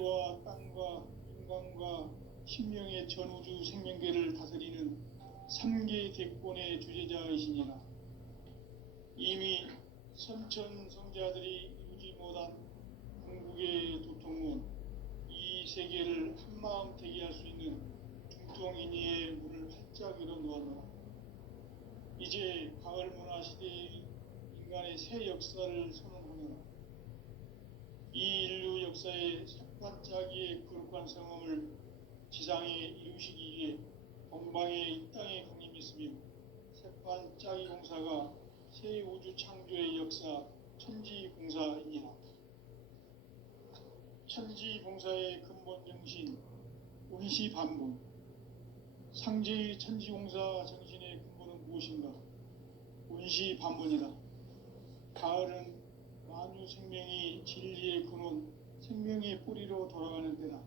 하늘과 땅과 인간과 신명의 전우주 생명계를 다스리는 3개 대권의 주제자이시니라. 이미 선천성자들이 이루지 못한 궁극의 도통문, 이 세계를 한마음 되게 할 수 있는 중통인의의 문을 활짝 열어놓았노라. 이제 가을 문화 시대의 인간의 새 역사를 선언하노라. 이 인류 역사의 삭반짜기의 거룩한 성험을 지상에 이루시기 위해 동방의 이 땅에 강림했으며 삭반짜기 공사가 새 우주 창조의 역사 천지공사이니라. 천지공사의 근본 정신 운시반분, 상제의 천지공사 정신의 근본은 무엇인가? 운시반분이다. 가을은 만유 생명이 진리의 근원, 생명의 뿌리로 돌아가는 때다.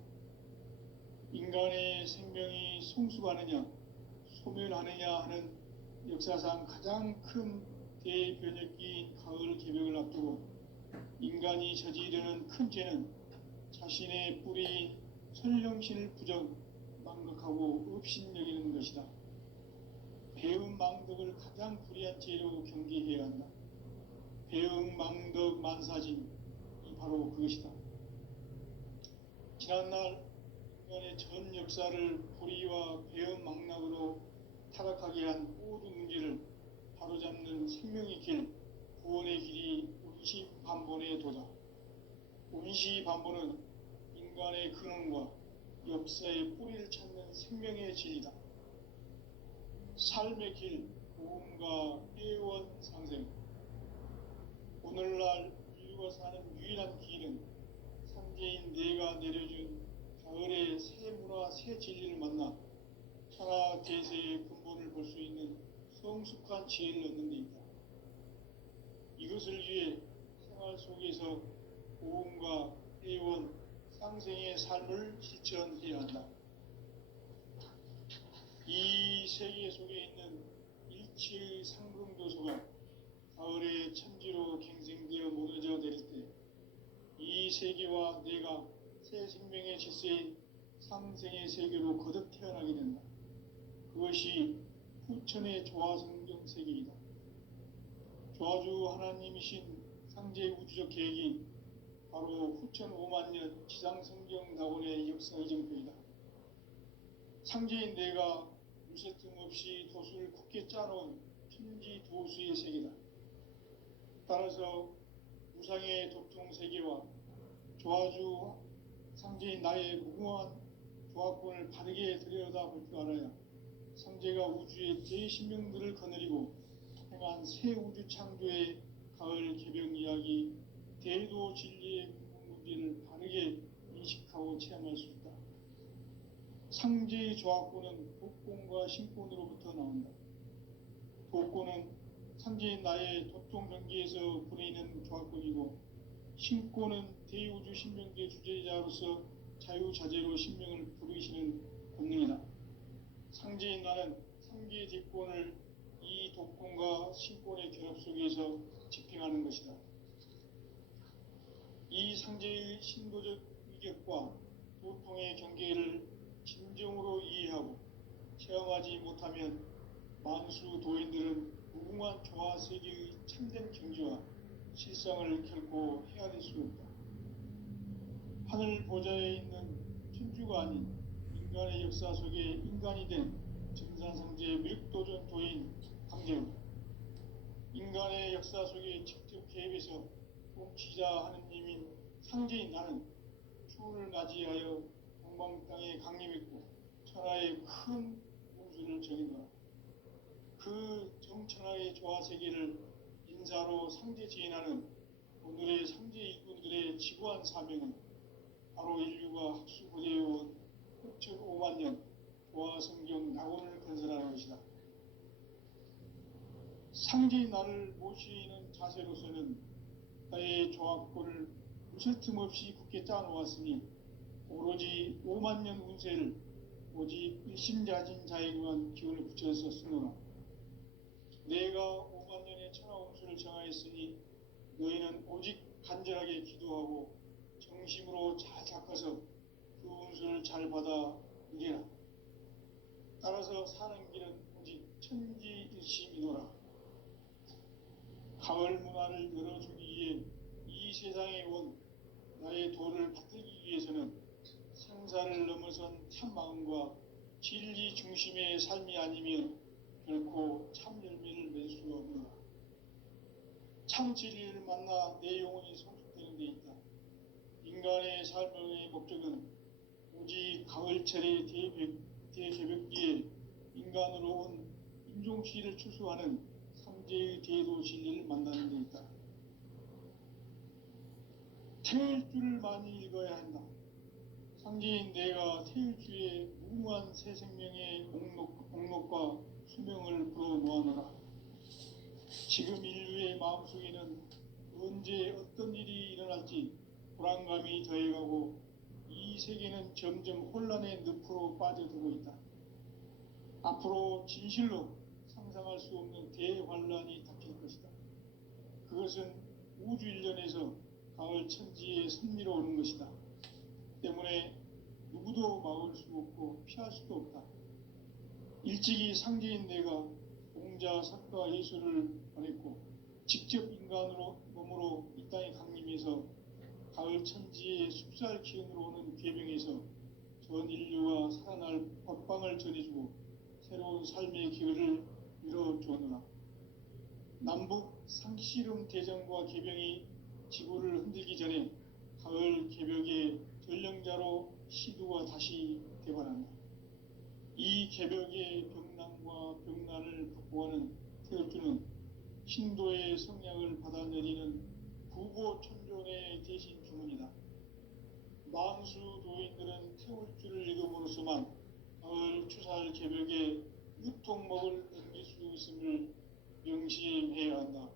인간의 생명이 성숙하느냐, 소멸하느냐 하는 역사상 가장 큰 대변혁기인 가을 개벽을 앞두고 인간이 저지르는 큰 죄는 자신의 뿌리인 선령신을 망각하고 업신여기는 것이다. 배음 망덕을 가장 불의한 죄로 경계해야 한다. 배음 망덕 만사진이 바로 그것이다. 지난날 인간의 전 역사를 불의와 배음 망락으로 타락하게 한 모든 문제를 바로잡는 생명의 길, 구원의 길이 운시반본의 도다. 운시반본은 인간의 근원과 역사의 뿌리를 찾는 생명의 진리다. 삶의 길, 복음과 애원 상생. 오늘날 인류가 사는 유일한 길은 삼재인 내가 내려준 가을의 새 문화, 새 진리를 만나 천하 대세의 근본을 볼 수 있는 성숙한 지혜를 얻는 데 있다. 이것을 위해 생활 속에서 복음과 애원, 상생의 삶을 실천해야 한다. 이 세계 속에 있는 일치의 상금도소가 가을의 천지로 갱생되어 무너져 내릴 때 이 세계와 내가 새 생명의 질서인 상생의 세계로 거듭 태어나게 된다. 그것이 후천의 조화성경 세계이다. 조화주 하나님이신 상제 우주적 계획이 바로 후천 5만년 지상성경 낙원의 역사 이정표이다. 상제인 내가 물새 틈 없이 도수를 굳게 짜놓은 천지 도수의 세계다. 따라서 무상의 도통 세계와 조화주 상제인 나의 무궁한 조화권을 바르게 들여다볼 줄 알아야 상제가 우주의 대신명들을 거느리고 행한 새 우주 창조의 가을 개벽 이야기, 대도 진리의 문제를 바르게 인식하고 체험할 수 있다. 상제의 조화권은 복권과 신권으로부터 나온다. 복권은 상제인 나의 도통 경계에서 부리는 조화권이고, 신권은 대우주 신명계 주제자로서 자유자재로 신명을 부르시는 권능이다. 상제인 나는 3개의 대권을 이 독권과 신권의 결합 속에서 집행하는 것이다. 이 상제의 신도적 위격과 도통의 경계를 진정으로 이해하고 체험하지 못하면 만수 도인들은 무궁한 조화 세계의 참된 경지와 실상을 결코 헤아릴 수 없다. 하늘 보좌에 있는 천주가 아닌 인간의 역사 속에 인간이 된 정산상제 밀도전 도인 강재우, 인간의 역사 속에 직접 개입해서 통치자 하느님인 상제인 나는 추운을 맞이하여 동방 땅에 강림했고 천하의 큰 운수를 정해놓아 그 정천하의 조화세계를 인사로 상제 지인하는 오늘의 상제 일꾼들의 지구한 사명은 바로 인류가 학수고대해온 6,5만 년 조화성경 낙원을 건설하는 것이다. 상제인 나를 모시는 자세로서는 나의 조화권을 무쇠 틈 없이 굳게 짜놓았으니 오로지 5만 년 운세를 오직 일심자진 자에게만 기운을 붙여서 쓰노라. 내가 5만 년의 천하 운수를 정하였으니 너희는 오직 간절하게 기도하고 용심으로 잘 닦아서 그 운수를 잘 받아 누리라. 따라서 사는 길은 오직 천지일심이노라. 가을 문화를 열어주기 위해 이 세상에 온 나의 도를 받들기 위해서는 생사를 넘어선 참 마음과 진리 중심의 삶이 아니면 결코 참 열매를 맺을 수 없노라. 참 진리를 만나 내 영혼이 성숙되는 데 있다. 인간의 삶의 목적은 오직 가을철의 대개벽기에 인간으로 온 인종시를 추수하는 삼재의 대도 진리를 만나는 데 있다. 태일주를 많이 읽어야 한다. 상제인 내가 태일주의 무궁한 새 생명의 공록과 수명을 불어놓아노라. 지금 인류의 마음속에는 언제 어떤 일이 일어날지 불안감이 더해가고 이 세계는 점점 혼란의 늪으로 빠져들고 있다. 앞으로 진실로 상상할 수 없는 대환란이 닥칠 것이다. 그것은 우주 일련에서 가을 천지에 섭리로 오는 것이다. 때문에 누구도 막을 수 없고 피할 수도 없다. 일찍이 상제인 내가 공자, 석가, 예수를 보냈고 직접 인간으로 몸으로 이 땅에 강림해서 가을 천지의 숲살 기운으로 오는 괴병에서 전 인류가 살아날 법방을 전해주고 새로운 삶의 기회를 열어주었노라. 남북 상씨름 대전과 개병이 지구를 흔들기 전에 가을 개벽의 전령자로 시두가 다시 되관한다. 이 개벽의 병난과 병난을 극복하는 태엽주는 신도의 성량을 받아내리는 구보천존의 대신 주문이다. 만수 도인들은 태울주를 읽음으로써만 가을 추살 개벽에 유통목을 넘길 수 있음을 명심해야 한다.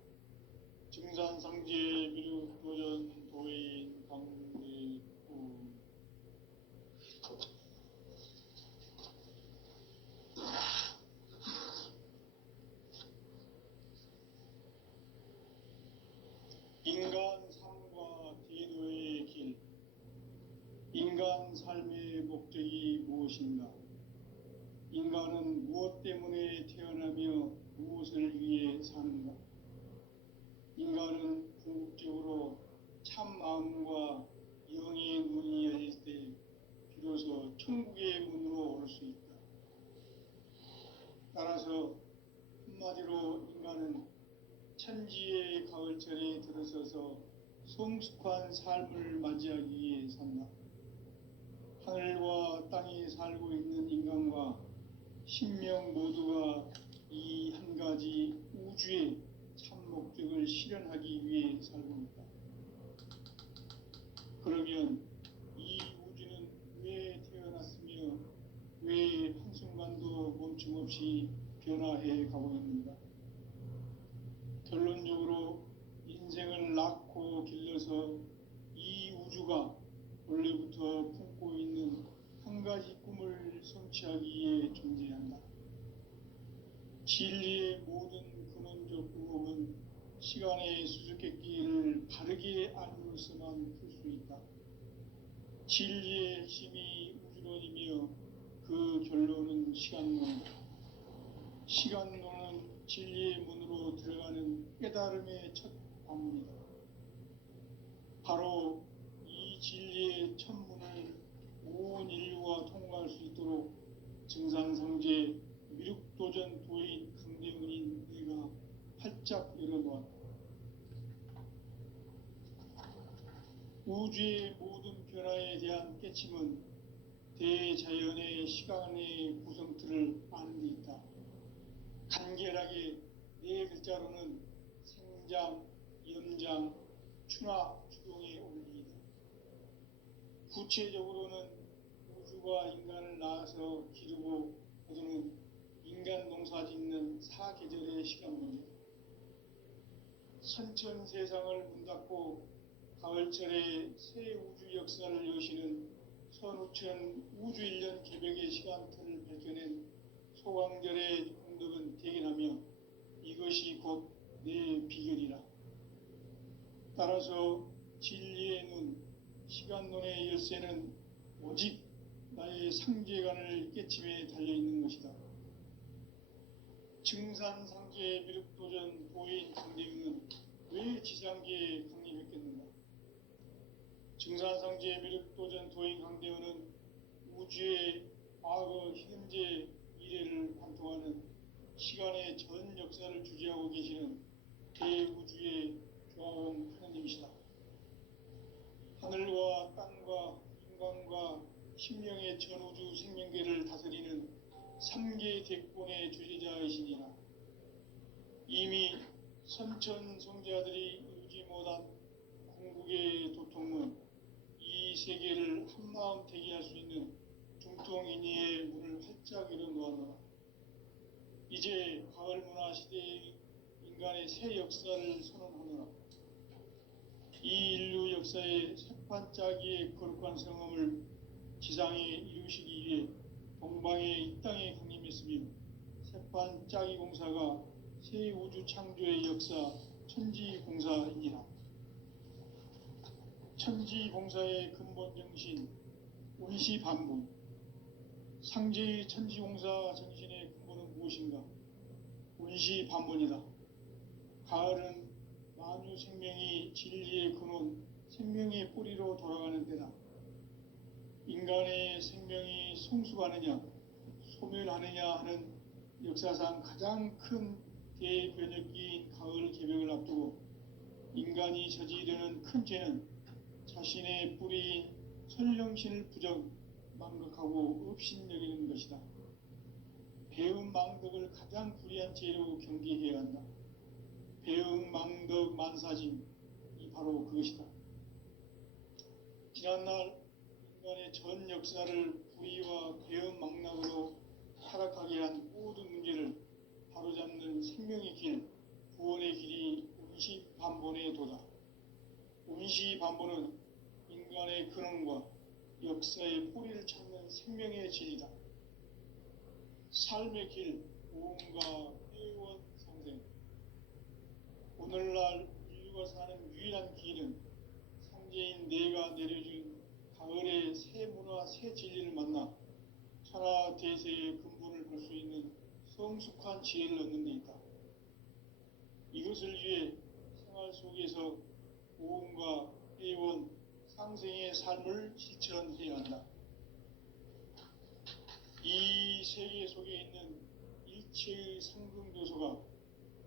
증산상제 미륵도전 도인 강대구. 인간 삶과 대도의 길. 인간 삶의 목적이 무엇인가? 인간은 무엇 때문에 태어나며 무엇을 위해 사는가? 인간은 궁극적으로 참 마음과 영의 문이 열릴 때 비로소 천국의 문으로 올 수 있다. 따라서 한마디로 인간은 천지의 가을철에 들어서서 성숙한 삶을 맞이하기 위해 산다. 하늘과 땅에 살고 있는 인간과 신명 모두가 이 한 가지 우주의 참 목적을 실현하기 위해 살고 있다. 그러면 이 우주는 왜 태어났으며 왜 한순간도 멈춤없이 변화해 가고 있는가? 결론적으로 인생을 낳고 길러서 이 우주가 원래부터 품고 있는 한 가지 꿈을 성취하기 위해 존재한다. 진리의 모든 근원적 의혹은 시간의 수수께끼를 바르게 알므로서만 풀 수 있다. 진리의 핵심이 우주론이며 그 결론은 시간론이다. 시간론은 진리의 문으로 들어가는 깨달음의 첫 관문이다. 바로 이 진리의 첫 문을 온 인류가 통과할 수 있도록 증산상제 미륵도전 도인 강대문인 내가 활짝 열어놓았다. 우주의 모든 변화에 대한 깨침은 대자연의 시간의 구성틀을 아는 데 있다. 간결하게 네 글자로는 생장, 염장, 추나 추동의 원리이다. 구체적으로는 우주가 인간을 낳아서 기르고 거두는 인간 농사 짓는 사계절의 시간론이다. 선천세상을 문닫고 가을철에 새 우주 역사를 여시는 선우천 우주일년 개벽의 시간틀을 밝혀낸 소광절의 공덕은 대견하며 이것이 곧 내 비결이라. 따라서 진리의 눈, 시간론의 열쇠는 오직 나의 상제관을 깨침에 달려있는 것이다. 증산상제 미륵도전 도인 강대웅은 왜 지상계에 강림했겠는가? 증산상제 미륵도전 도인 강대웅은 우주의 과거, 현재, 미래를 관통하는 시간의 전 역사를 주재하고 계시는 대우주의 조화원 하나님이시다. 하늘과 땅과 인간과 심령의 전우주 생명계를 다스리는 3계 대권의 주제자이시니라. 이미 선천성자들이 이루지 못한 궁극의 도통은 이 세계를 한마음 대기할 수 있는 중통인의의 문을 활짝 열어놓았노라. 이제 가을 문화 시대의 인간의 새 역사를 선언하노라. 이 인류 역사의 새판짜기의 거룩한 성함을 지상에 이루시기 위해 동방의 이 땅에 강림했으며 새판짜기 공사가 새 우주 창조의 역사 천지공사이니라. 천지공사의 근본 정신 운시반본. 상제의 천지공사 정신의 근본은 무엇인가? 운시반본이다. 가을은 만유 생명이 진리의 근원, 생명의 뿌리로 돌아가는 때다. 인간의 생명이 성숙하느냐, 소멸하느냐 하는 역사상 가장 큰 대변혁기인 가을 개벽을 앞두고 인간이 저지르는 큰 죄는 자신의 뿌리인 설령신을 부정, 망각하고 업신여기는 것이다. 배음 망덕을 가장 불의한 죄로 경계해야 한다. 배음 망덕 만사짐이 바로 그것이다. 지난날 인간의 전 역사를 불의와 배음 망락으로 타락하게 한 모든 문제를 바로잡는 생명의 길, 구원의 길이 운시반본의 도다. 운시반본은 인간의 근원과 역사의 뿌리를 찾는 생명의 진리다. 삶의 길, 고음과 회원 상생. 오늘날 인류가 사는 유일한 길은 상제인 내가 내려준 가을의 새 문화, 새 진리를 만나 천하 대세의 근본을 볼 수 있는 성숙한 지혜를 얻는 데 있다. 이것을 위해 생활 속에서 고음과 회원, 상생의 삶을 실천해야 한다. 이 세계 속에 있는 일체의 상승도소가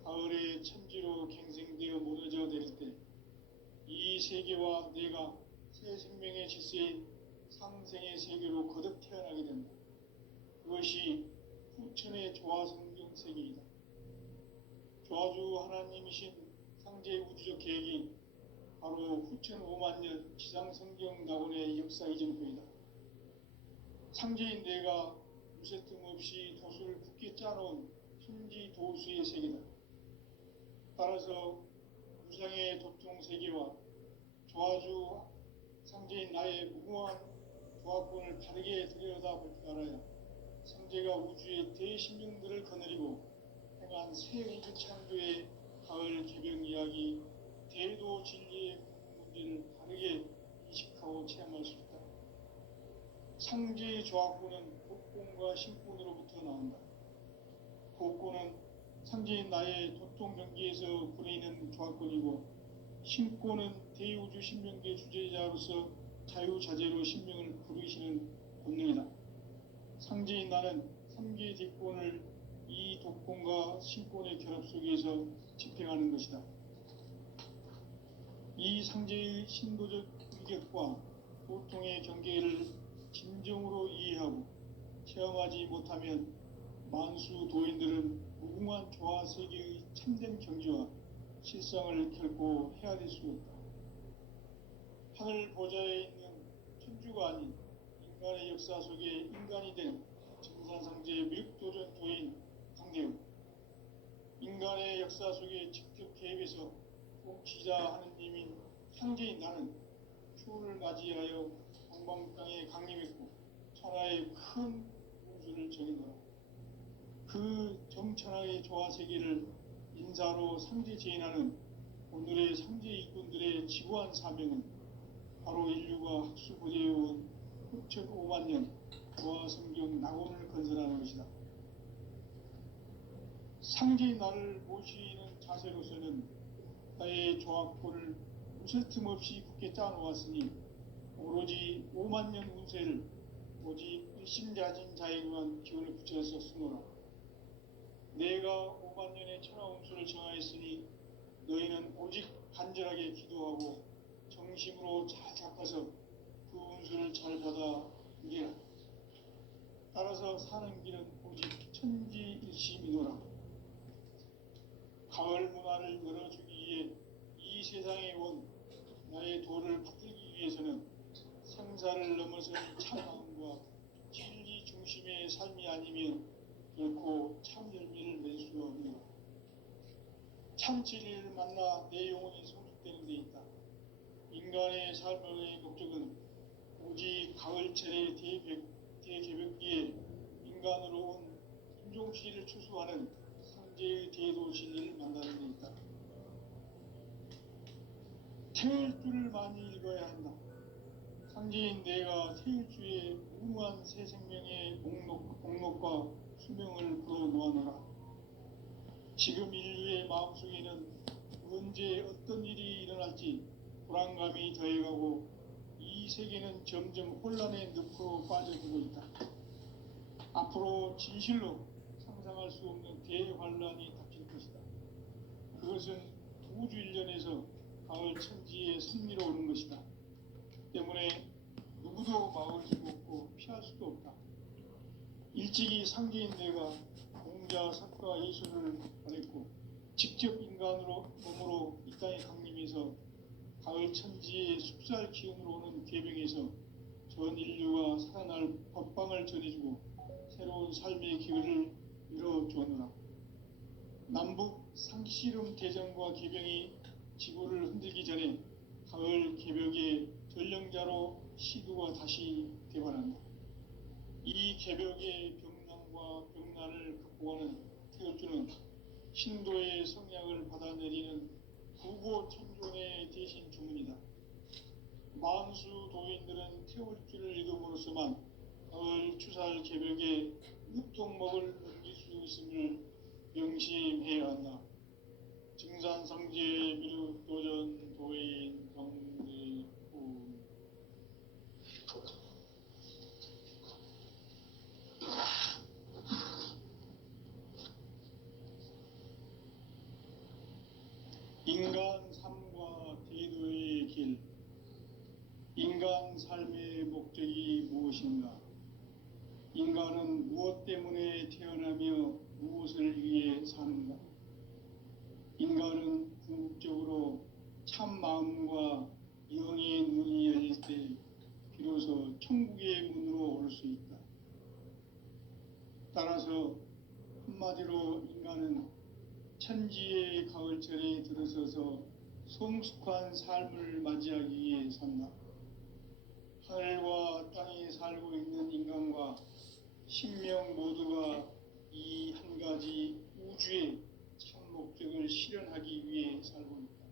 가을의 천지로 갱생되어 무너져 내릴 때 이 세계와 내가 새 생명의 질서인 상생의 세계로 거듭 태어나게 된다. 그것이 후천의 조화성경 세계이다. 조화주 하나님이신 상제의 우주적 계획이 바로 후천 5만 년 지상성경 낙원의 역사 이전표이다. 상제인 내가 무쇠 틈 없이 도수를 굳게 짜놓은 천지 도수의 세계다. 따라서 무상의 도통 세계와 조화주 상제인 나의 무궁한 조화권을 바르게 들여다볼 줄 알아야 상제가 우주의 대신령들을 거느리고 행한 새 우주 창조의 가을 개벽 이야기, 대도 진리의 문제를 바르게 인식하고 체험할 수 있다. 상제의 조화권은 복권과 신권으로부터 나온다. 복권은 상제인 나의 도통 경계에서 부리는 조화권이고, 신권은 대우주 신명계 주제자로서 자유자재로 신명을 부르시는 본능이다. 상제인 나는 3계 뒷권을 이 독권과 신권의 결합 속에서 집행하는 것이다. 이 상제의 신도적 위격과 보통의 경계를 진정으로 이해하고 체험하지 못하면 만수 도인들은 무궁한 조화 세계의 참된 경지와 실상을 결코 헤아릴 수 없다. 하늘 보좌에 있는 천주가 아닌 인간의 역사 속에 인간이 된 증산상제 미륵도전 도인 강대웅. 인간의 역사 속에 직접 개입해서 통치자 하느님인 상제인 나는 추운을 맞이하여 동방 땅에 강림했고 천하의 큰 운수를 정해놓아 그 정천하의 조화 세계를 인사로 상제 제인하는 오늘의 상제 일꾼들의 지구한 사명은 바로 인류가 학수부대해온 흑천 5만 년 도화 성경 낙원을 건설하는 것이다. 상제의 나를 모시는 자세로서는 나의 조합골을 무쇠 틈 없이 굳게 짜놓았으니 오로지 5만 년 운세를 오직 일심자진 자에게만 기운을 붙여서 쓰노라. 내가 5만 년의 천하 운수를 정하였으니 너희는 오직 간절하게 기도하고 정심으로 잘 닦아서 그 운수를 잘 받아 누리라. 따라서 사는 길은 오직 천지일심이노라. 가을 문화를 열어주기 위해 이 세상에 온 나의 도를 받들기 위해서는 생사를 넘어선 참마음과 진리 중심의 삶이 아니면 결코 참 열매를 낼 수 없노라. 참 진리를 만나 내 영혼이 성숙되는 데 있다. 인간의 삶의 목적은 오직 가을철의 대개벽기에 인간으로 온 인종시를 추수하는 상제의 대도 진리를 만나는 데 있다. 태일주를 많이 읽어야 한다. 상제인 내가 태일주의 무궁한 새 생명의 목록과 수명을 풀어놓아노라. 지금 인류의 마음속에는 언제 어떤 일이 일어날지 불안감이 더해가고 이 세계는 점점 혼란의 늪으로 빠져들고 있다. 앞으로 진실로 상상할 수 없는 대환란이 닥칠 것이다. 그것은 우주 일련에서 가을 천지에 선미로 오는 것이다. 때문에 누구도 막을 수 없고 피할 수도 없다. 일찍이 상제인 내가 공자, 석가, 예수를 보냈고 직접 인간으로 몸으로 이 땅에 강림해서 가을 천지의 숲살 기운으로 오는 계병에서 전 인류가 살아날 법방을 전해주고 새로운 삶의 기회를 열어주었노라. 남북 상씨름 대전과 계병이 지구를 흔들기 전에 가을 개벽의 전령자로 시두가 다시 되관한다. 이 개벽의 병난과 병난을 극복하는 태울주는 신도의 성약을 받아내리는 구고천존의 대신 주문이다. 만수 도인들은 태울주를 읽음으로써만 가을 추살 개벽의 육통목을 넘길 수 있음을 명심해야 한다. 증산상제 미륵도전 도인 정대구. 인간 삶과 대도의 길. 인간 삶의 목적이 무엇인가? 인간은 무엇 때문에 태어나며 무엇을 위해 사는가? 인간은 궁극적으로 참 마음과 영의 눈이 열릴 때 비로소 천국의 문으로 올 수 있다. 따라서 한마디로 인간은 천지의 가을철에 들어서서 성숙한 삶을 맞이하기 위해 산다. 하늘과 땅에 살고 있는 인간과 신명 모두가 이 한 가지 우주의 참 목적을 실현하기 위해 살고 있다.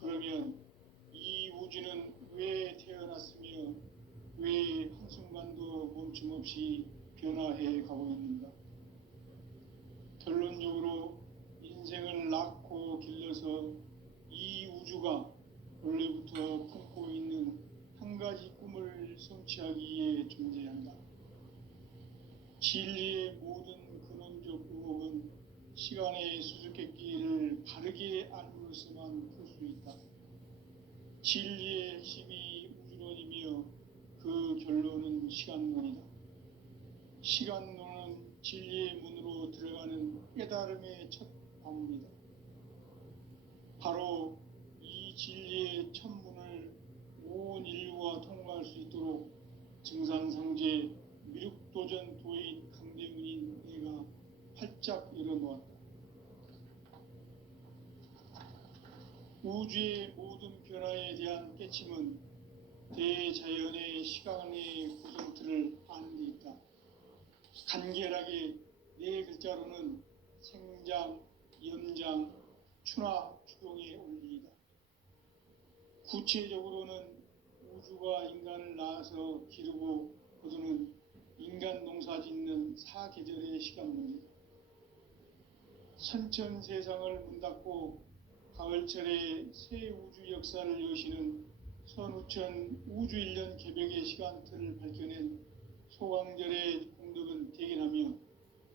그러면 이 우주는 왜 태어났으며 왜 한순간도 멈춤없이 변화해 가고 있는가? 결론적으로 인생을 낳고 길러서 이 우주가 원래부터 품고 있는 한 가지 꿈을 성취하기 위해 존재한다. 진리의 모든 근원적 의혹은 시간의 수수께끼를 바르게 알므로서만 풀 수 있다. 진리의 핵심이 우주론이며 그 결론은 시간론이다. 시간론은 진리의 문으로 들어가는 깨달음의 첫 방문이다. 바로 이 진리의 첫 문을 온 인류가 통과할 수 있도록 증산상제 미륵도전 도인 강대문인 내가 활짝 열어놓았다. 우주의 모든 변화에 대한 깨침은 대자연의 시간의 구성틀을 아는 데 있다. 간결하게 네 글자로는 생장, 염장, 추나 추동의 원리이다. 구체적으로는 우주가 인간을 낳아서 기르고 거두는 인간 농사 짓는 사계절의 시간 문제, 선천 세상을 문 닫고 가을철에 새 우주 역사를 여시는 선우천 우주 1년 개벽의 시간틀을 밝혀낸 소강절의 공덕은 대견하며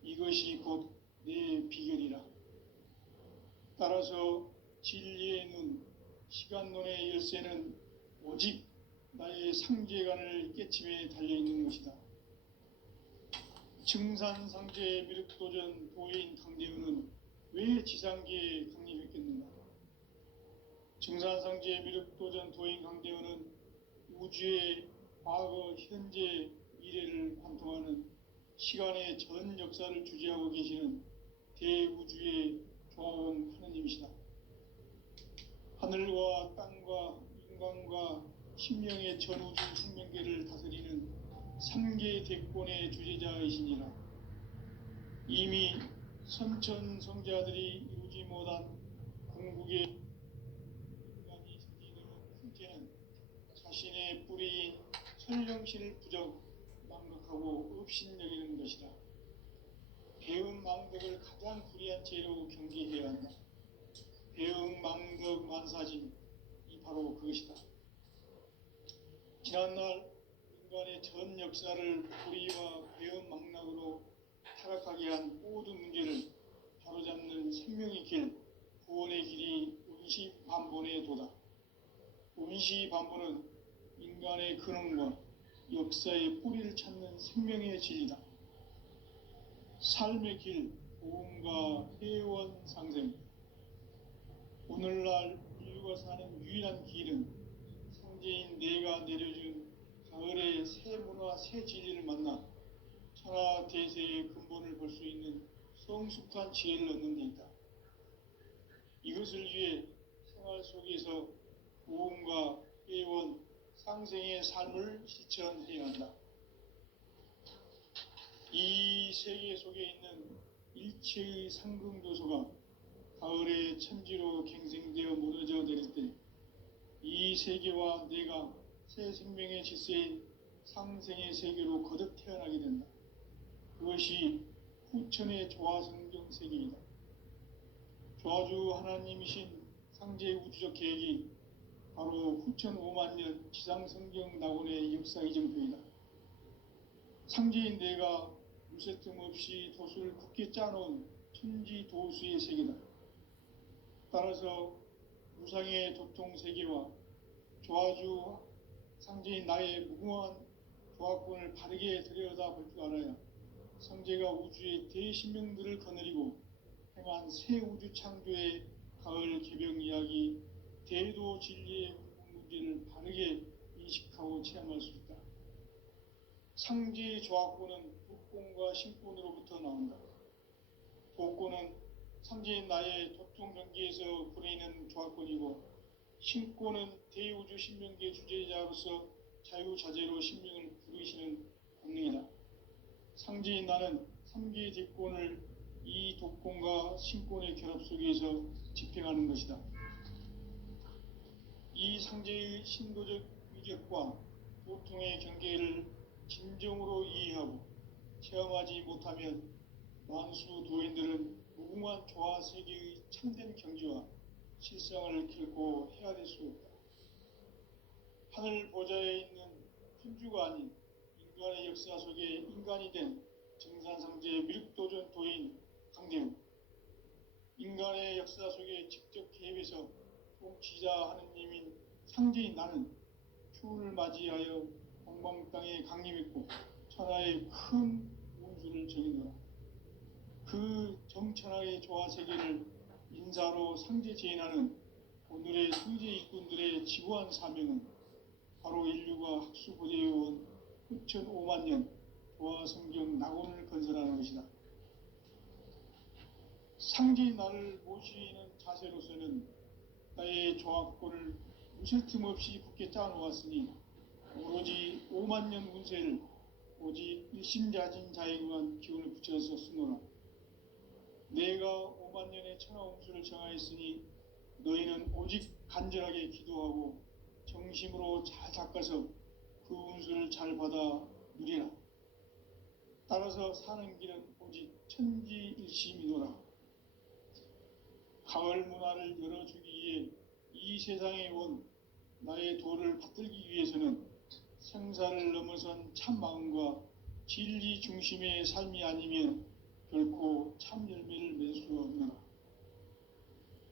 이것이 곧 내 비결이라. 따라서 진리의 눈, 시간론의 열쇠는 오직 나의 상제관을 깨침에 달려있는 것이다. 증산상제의 미륵도전 도인 강대우는 왜 지상계에 강림했겠는가? 증산상제의 미륵도전 도인 강대우는 우주의 과거, 현재, 미래를 관통하는 시간의 전 역사를 주재하고 계시는 대우주의 조화원 하느님이시다. 하늘과 땅과 인간과 신명의 전우주 생명계를 다스리는 3계 대권의 주재자이시니라. 이미 선천 성자들이 이루지 못한 궁극의 인간이 생기는 훈제는 자신의 뿌리인 설령신을 부정 망각하고 업신여기는 것이다. 배응망덕을 가장 불의한 죄로 경계해야 한다. 배응망덕 만사진, 이 바로 그것이다. 지난날 인간의 전 역사를 불의와 배응망락으로 타락하게 한 모든 문제를 바로잡는 생명의 길, 구원의 길이 운시반본의 도다. 운시반본은 인간의 근원과 역사의 뿌리를 찾는 생명의 진리다. 삶의 길, 보험과 회원 상생. 오늘날 인류가 사는 유일한 길은 상제인 내가 내려준 가을의 새 문화, 새 진리를 만나 천하 대세의 근본을 볼 수 있는 성숙한 지혜를 얻는 데 있다. 이것을 위해 생활 속에서 보험과 회원, 상생의 삶을 실천해야 한다. 이 세계 속에 있는 일체의 상금도소가 가을의 천지로 갱생되어 무너져 내릴 때 이 세계와 내가 새 생명의 질서인 상생의 세계로 거듭 태어나게 된다. 그것이 후천의 조화성경 세계이다. 조화주 하나님이신 상제의 우주적 계획이 바로 후천 5만 년 지상성경 낙원의 역사 이정표이다. 상제인 내가 무쇠틈 없이 도수를 굳게 짜놓은 천지 도수의 세계다. 따라서 무상의 도통 세계와 조화주 상제인 나의 무궁한 조화권을 바르게 들여다볼 줄 알아야 상제가 우주의 대신명들을 거느리고 행한 새 우주 창조의 가을 개병 이야기, 대도 진리의 문제를 바르게 인식하고 체험할 수 있다. 상제의 조화권은 독권과 신권으로부터 나온다. 독권은 상제인 나의 도통 경계에서 부리는 조화권이고, 신권은 대우주 신명계 주제자로서 자유자재로 신명을 부르시는 권능이다. 상제인 나는 3계 대권을 이 독권과 신권의 결합 속에서 집행하는 것이다. 이 상제의 신도적 위력과 보통의 경계를 진정으로 이해하고 체험하지 못하면 만수 도인들은 무궁한 조화 세계의 참된 경지와 실상을 결코 헤아릴 수 없다. 하늘 보좌에 있는 군주가 아닌 인간의 역사 속에 인간이 된 정산상제의 미륵도전 도인 강대우, 인간의 역사 속에 직접 개입해서 통치자 하느님인 상제인 나는 추운을 맞이하여 동방 땅에 강림했고 천하의 큰 운수를 정의노라. 그 정천하의 조화세계를 인사로 상제 제인하는 오늘의 상제 일꾼들의 지구한 사명은 바로 인류가 학수고대해온 후천 5만 년 조화성경 낙원을 건설하는 것이다. 상제인 나를 모시는 자세로서는 나의 조화권을 무쇠 틈 없이 굳게 짜놓았으니 오로지 5만 년 운세를 오직 일심자진 자에게만 기운을 붙여서 쓰노라. 내가 5만 년의 천하 운수를 정하였으니 너희는 오직 간절하게 기도하고 정심으로 잘 닦아서 그 운수를 잘 받아 누리라. 따라서 사는 길은 오직 천지일심이노라. 가을 문화를 열어주기 위해 이 세상에 온 나의 도를 받들기 위해서는 생사를 넘어선 참 마음과 진리 중심의 삶이 아니면 결코 참 열매를 맺을 수 없노라.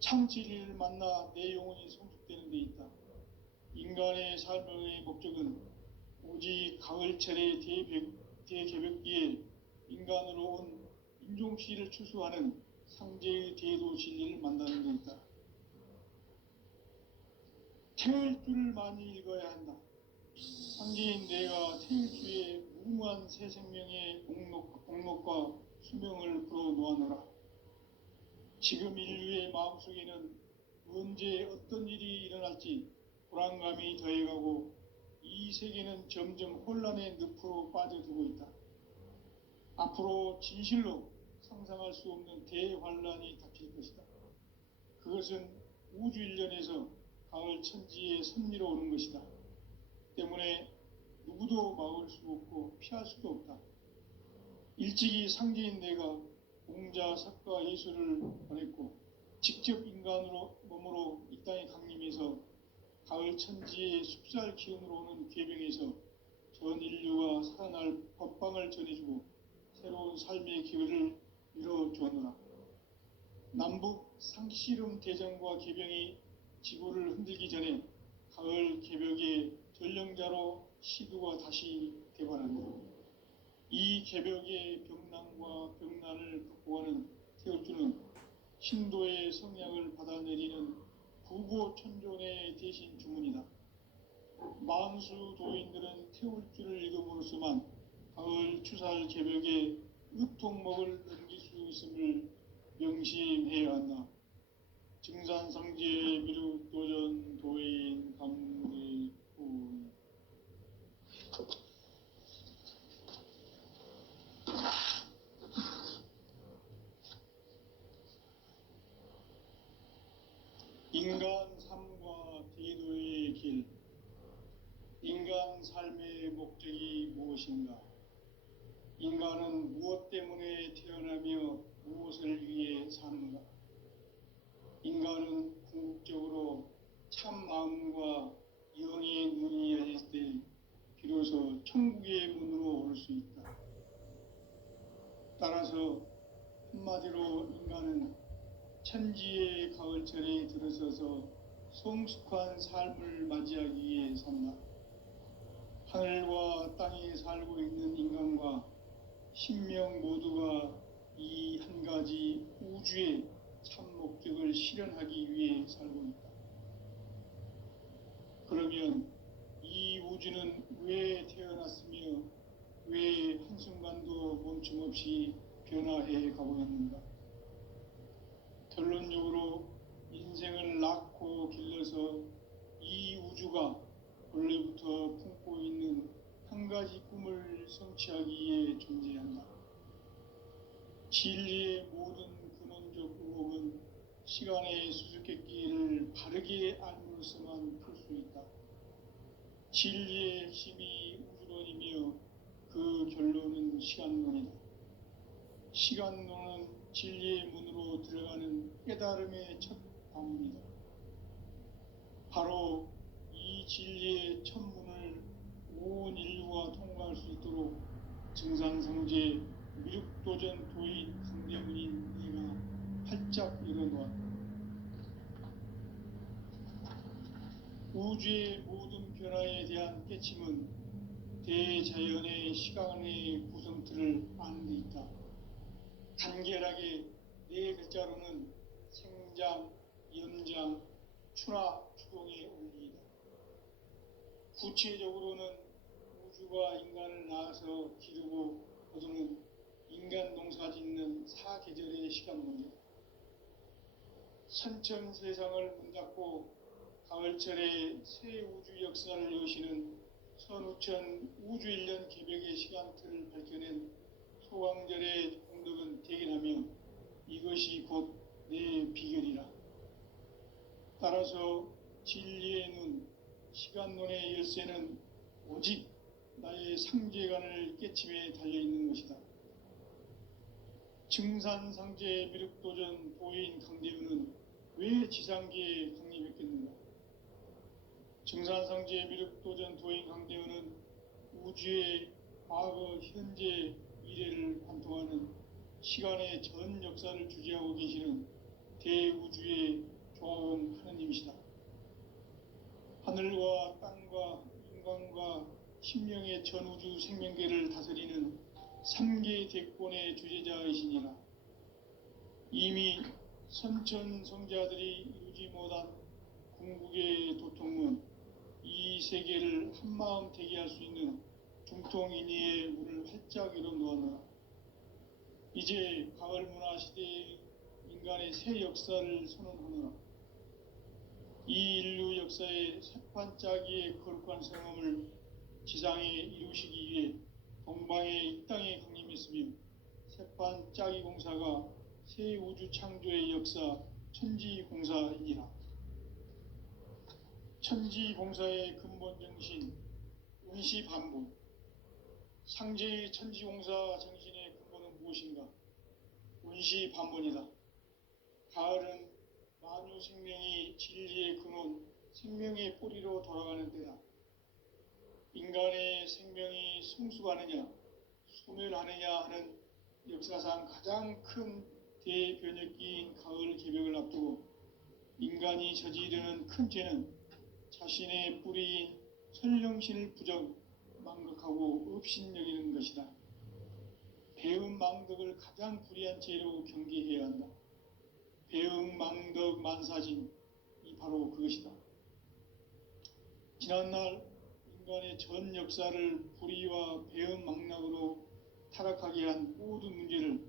참 진리를 만나 내 영혼이 성숙되는 데 있다. 인간의 삶의 목적은 오직 가을철의 대개벽기에 인간으로 온 인종씨를 추수하는 상제의 대도 진리를 만나는 데 있다. 태울 줄을 많이 읽어야 한다. 상제인 내가 태울 주의 무궁한 새 생명의 옥록과 수명을 불어놓아노라. 지금 인류의 마음속에는 언제 어떤 일이 일어날지 불안감이 더해가고 이 세계는 점점 혼란의 늪으로 빠져들고 있다. 앞으로 진실로 상상할 수 없는 대환란이 닥칠 것이다. 그것은 우주 일련에서 가을 천지에 섭리로 오는 것이다. 때문에 누구도 막을 수 없고 피할 수도 없다. 일찍이 상제인 내가 공자, 석가, 예수를 보냈고 직접 인간으로 몸으로 이 땅에 강림해서 가을 천지의 숲살 기운으로 오는 계병에서 전 인류가 살아날 법방을 전해주고 새로운 삶의 기회를 이뤄주었노라. 남북 상씨름 대전과 계병이 지구를 흔들기 전에 가을 개벽의 전령자로 시두가 다시 대관한다. 이 개벽의 병난과 병난을 극복하는 태울주는 신도의 성향을 받아내리는 구고천존의 대신 주문이다. 만수 도인들은 태울주를 읽음으로써만 가을 추살 개벽의 으통목을 넘길 수 있음을 명심해야 한다. 증산상제 미륵도전 도인 감리후. 인간 삶과 대도의 길. 인간 삶의 목적이 무엇인가? 인간은 무엇 때문에 태어나며 무엇을 위해 사는가? 인간은 궁극적으로 참 마음과 영의 눈이 열릴 때 비로소 천국의 문으로 올 수 있다. 따라서 한마디로 인간은 천지의 가을철에 들어서서 성숙한 삶을 맞이하기 위해 산다. 하늘과 땅에 살고 있는 인간과 신명 모두가 이 한 가지 우주의 참 목적을 실현하기 위해 살고 있다. 그러면 이 우주는 왜 태어났으며 왜 한순간도 멈춤없이 변화해 가고 있는가? 결론적으로 인생을 낳고 길러서 이 우주가 원래부터 품고 있는 한 가지 꿈을 성취하기 위해 존재한다. 진리의 모든 근원적 의혹은 시간의 수수께끼를 바르게 알므로서만 풀 수 있다. 진리의 핵심이 우주론이며 그 결론은 시간론이다. 시간론은 진리의 문으로 들어가는 깨달음의 첫 방문이다. 바로 이 진리의 첫 문을 온 인류가 통과할 수 있도록 증산성제 미륵도전 도인 강대군인 내가 활짝 열어놓았다. 우주의 모든 변화에 대한 깨침은 대자연의 시간의 구성틀을 아는 데 있다. 간결하게 네 글자로는 생장, 연장, 추나 추동의 원리이다. 구체적으로는 우주가 인간을 낳아서 기르고 거두는 인간 농사 짓는 사계절의 시간 문제다. 선천 세상을 문닫고 가을철에 새 우주 역사를 여시는 선우천 우주일년 개벽의 시간틀을 밝혀낸 소강절의 공덕은 대견하며 이것이 곧 내 비결이라. 따라서 진리의 눈, 시간론의 열쇠는 오직 나의 상제관을 깨침에 달려있는 것이다. 증산상제 미륵도전 도인 강대우는 왜 지상계에 강림했겠는가? 증산상제 미륵도전 도인 강대우는 우주의 과거, 현재, 미래를 관통하는 시간의 전 역사를 주재하고 계시는 대우주의 조화원 하느님이시다. 하늘과 땅과 인간과 신명의 전우주 생명계를 다스리는 3개 대권의 주재자이시니라. 이미 선천성자들이 이루지 못한 궁극의 도통은 이 세계를 한마음 되게 할 수 있는 중통인의의 문을 활짝 열어놓았노라. 이제 가을 문화 시대의 인간의 새 역사를 선언하노라. 이 인류 역사의 새판짜기의 거룩한 성험을 지상에 이루시기 위해 동방의 이 땅에 강림했으며 새판짜기 공사가 새 우주 창조의 역사 천지공사이니라. 천지공사의 근본 정신 운시반본. 상제의 천지공사 정신의 근본은 무엇인가? 운시반본이다. 가을은 만유 생명이 진리의 근원, 생명의 뿌리로 돌아가는 때다. 인간의 생명이 성숙하느냐, 소멸하느냐 하는 역사상 가장 큰 대변혁기인 가을 개벽을 앞두고 인간이 저지르는 큰 죄는 자신의 뿌리인 설령신을 부정, 망극하고 업신여기는 것이다. 배음 망덕을 가장 불의한 죄로 경계해야 한다. 배음 망덕 만사진, 이 바로 그것이다. 지난날 인간의 전 역사를 불의와 배음 망락으로 타락하게 한 모든 문제를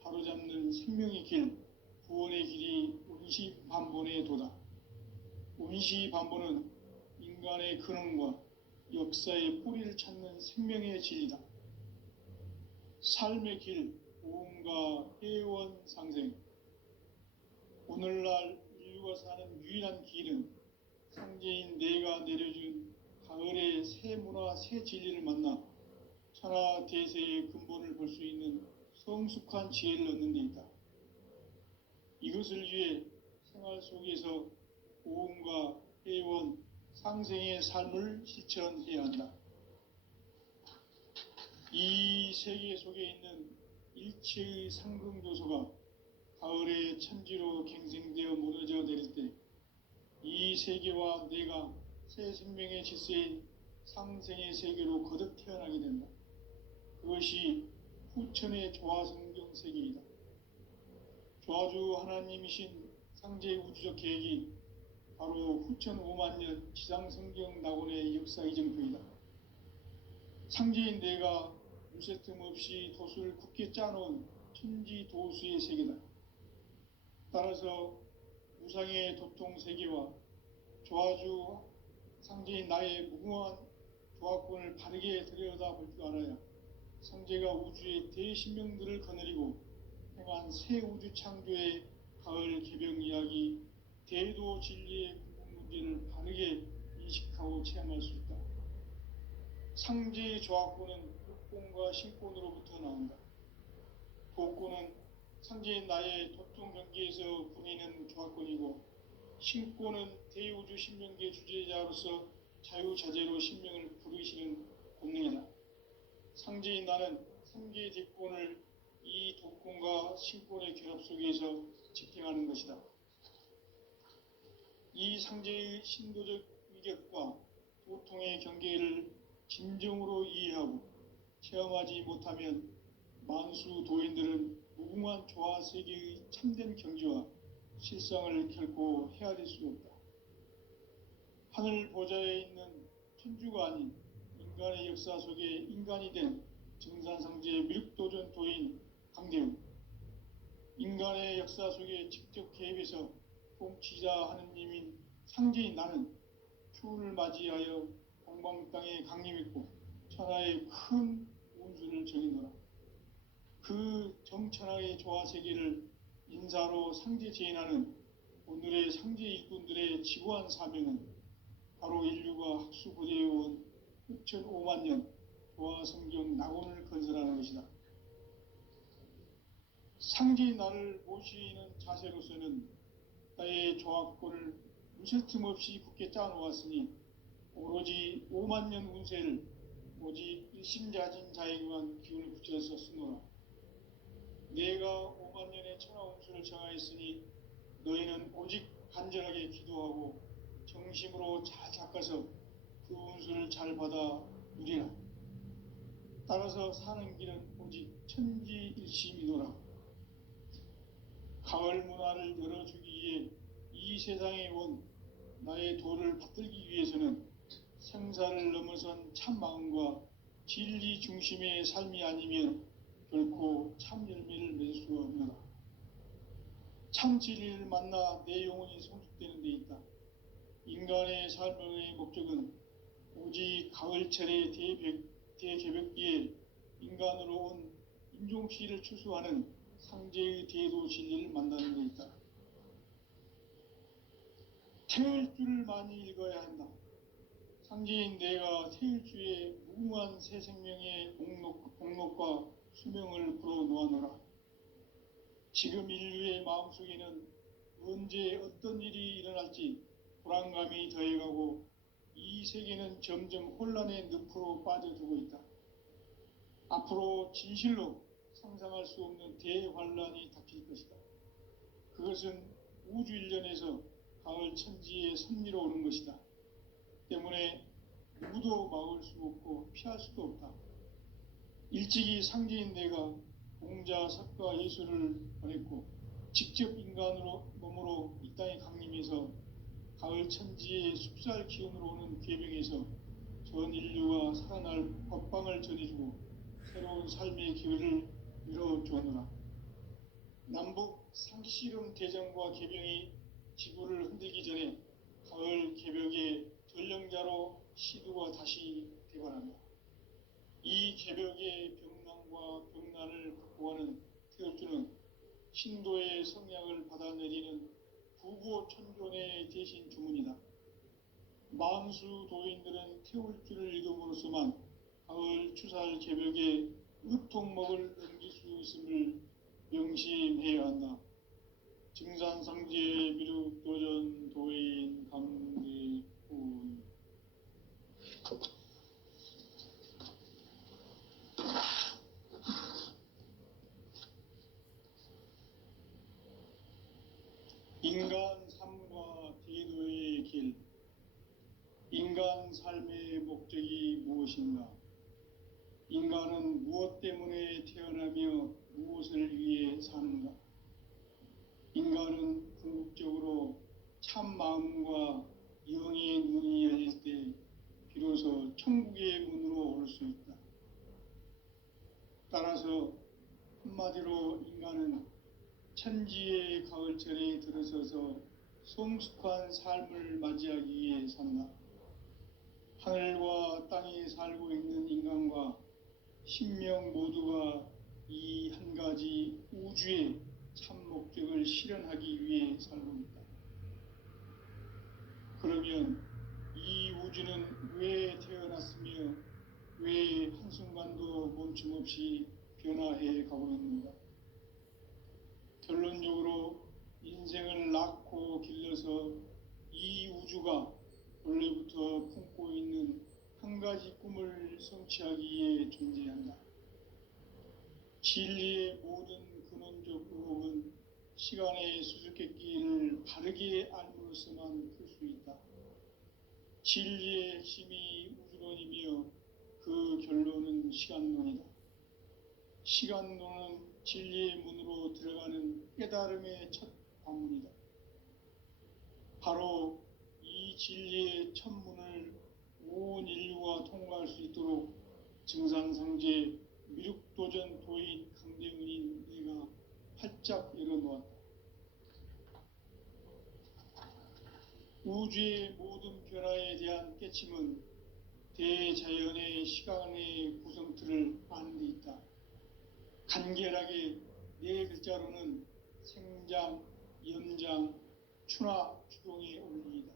바로잡는 생명의 길, 구원의 길이 운시반본의 도다. 운시반본은 인간의 근원과 역사의 뿌리를 찾는 생명의 진리다. 삶의 길, 보험과 회원 상생. 오늘날 인류가 사는 유일한 길은 상제인 내가 내려준 가을의 새 문화, 새 진리를 만나 천하 대세의 근본을 볼 수 있는 성숙한 지혜를 얻는 데 있다. 이것을 위해 생활 속에서 보험과 회원, 상생의 삶을 실천해야 한다. 이 세계 속에 있는 일체의 상승조소가 가을의 천지로 갱생되어 무너져 내릴 때 이 세계와 내가 새 생명의 질서인 상생의 세계로 거듭 태어나게 된다. 그것이 후천의 조화성경 세계이다. 조화주 하나님이신 상제의 우주적 계획이 바로 후천 5만 년 지상성경 낙원의 역사 이정표이다. 상제인 내가 무쇠틈 없이 도수를 굳게 짜놓은 천지도수의 세계다. 따라서 우상의 도통 세계와 조화주 상제인 나의 무궁한 조화권을 바르게 들여다볼 줄 알아야 상제가 우주의 대신명들을 거느리고 행한 새 우주 창조의 가을 개병 이야기, 대도 진리의 궁극 문제를 바르게 인식하고 체험할 수 있다. 상제의 조화권은 육권과 신권으로부터 나온다. 도권은 상제인 나의 도통 경계에서 부리는 조화권이고, 신권은 대우주 신명계 주제자로서 자유자재로 신명을 부르시는 본능이다. 상제인 나는 3개의 대권을 이 도권과 신권의 결합 속에서 집행하는 것이다. 이 상제의 신도적 위격과 도통의 경계를 진정으로 이해하고 체험하지 못하면 만수 도인들은 무궁한 조화 세계의 참된 경지와 실상을 결코 헤아릴 수 없다. 하늘 보좌에 있는 천주가 아닌 인간의 역사 속에 인간이 된 증산상제 미륵도전 도인 강대우, 인간의 역사 속에 직접 개입해서 통치자 하느님인 상제인 나는 추운을 맞이하여 동방 땅에 강림했고 천하의 큰 운수를 정의노라. 그 정천하의 조화 세계를 인사로 상제 제인하는 오늘의 상제 일꾼들의 지고한 사명은 바로 인류가 학수고대해온 흑천 5만 년 도화성경 낙원을 건설하는 것이다. 상제의 나를 모시는 자세로서는 나의 조합권을 무쇠틈 없이 굳게 짜놓았으니 오로지 5만 년 운세를 오직 일심자진 자에게만 기운을 붙여서 쓰노라. 내가 5만 년의 천하 운수를 정하였으니 너희는 오직 간절하게 기도하고 정심으로 잘 닦아서 그 운수를 잘 받아 누리라. 따라서 사는 길은 오직 천지일심이노라. 가을 문화를 열어주기 위해 이 세상에 온 나의 도를 받들기 위해서는 생사를 넘어선 참 마음과 진리 중심의 삶이 아니면 결코 참 열매를 맺을 수 없노라. 참 진리를 만나 내 영혼이 성숙되는 데 있다. 인간의 삶의 목적은 오직 가을철의 대개벽기에 인간으로 온 인종씨를 추수하는 상제의 대도 진리를 만나는 데 있다. 태일주를 많이 읽어야 한다. 상제인 내가 태일주의 무궁한 새 생명의 목록과 수명을 풀어놓아노라. 지금 인류의 마음속에는 언제 어떤 일이 일어날지 불안감이 더해가고 이 세계는 점점 혼란의 늪으로 빠져들고 있다. 앞으로 진실로 상상할 수 없는 대환란이 닥칠 것이다. 그것은 우주 일련에서 가을 천지에 섭리로 오는 것이다. 때문에 누구도 막을 수 없고 피할 수도 없다. 일찍이 상제인 내가 공자, 석가, 예수를 보냈고 직접 인간으로 몸으로 이 땅에 강림해서 가을 천지의 숲살 기운으로 오는 계명에서 전 인류가 살아날 법방을 전해주고 새로운 삶의 기회를 열어주었노라. 남북 상씨름 대전과 개병이 지구를 흔들기 전에 가을 개벽의 전령자로 시두가 다시 대관한다. 이 개벽의 병난과 병난을 극복하는 태울주는 신도의 성약을 받아내리는 부고천존의 대신 주문이다. 만수 도인들은 태울주를 읽음으로써만 가을 추살 개벽에 으통목을 넘길 수 있음을 명심해야 한다. 증산상제 미륵도전 도인 강대훈. 인간 삶과 대도의 길. 인간 삶의 목적이 무엇인가? 인간은 무엇 때문에 태어나며 무엇을 위해 사는가? 인간은 궁극적으로 참 마음과 영의 눈이 열릴 때 비로소 천국의 문으로 올 수 있다. 따라서 한마디로 인간은 천지의 가을철에 들어서서 성숙한 삶을 맞이하기 위해 산다. 하늘과 땅에 살고 있는 인간과 신명 모두가 이 한 가지 우주의 참 목적을 실현하기 위해 살고 있다. 그러면 이 우주는 왜 태어났으며 왜 한순간도 멈춤 없이 변화해 가고 있는가? 결론적으로 인생을 낳고 길러서 이 우주가 원래부터 품고 있는 한 가지 꿈을 성취하기 위해 존재한다. 진리의 모든 근원적 의혹은 시간의 수수께끼를 바르게 알므로서만 풀 수 있다. 진리의 핵심이 우주론이며 그 결론은 시간론이다. 시간론은 진리의 문으로 들어가는 깨달음의 첫 관문이다. 바로 이 진리의 첫 문을 온 인류가 통과할 수 있도록 증산상제 미륵도전 도인 강대훈인 내가 활짝 열어놓았다. 우주의 모든 변화에 대한 깨침은 대자연의 시간의 구성틀을 아는 데 있다. 간결하게 네 글자로는 생장, 연장, 추나 추동의 원리이다.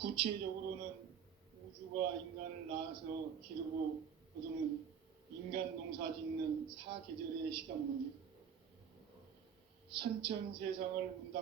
구체적으로는 우주가 인간을 낳아서 기르고 거두는 인간 농사 짓는 사계절의 시간 문제, 선천 세상을 문답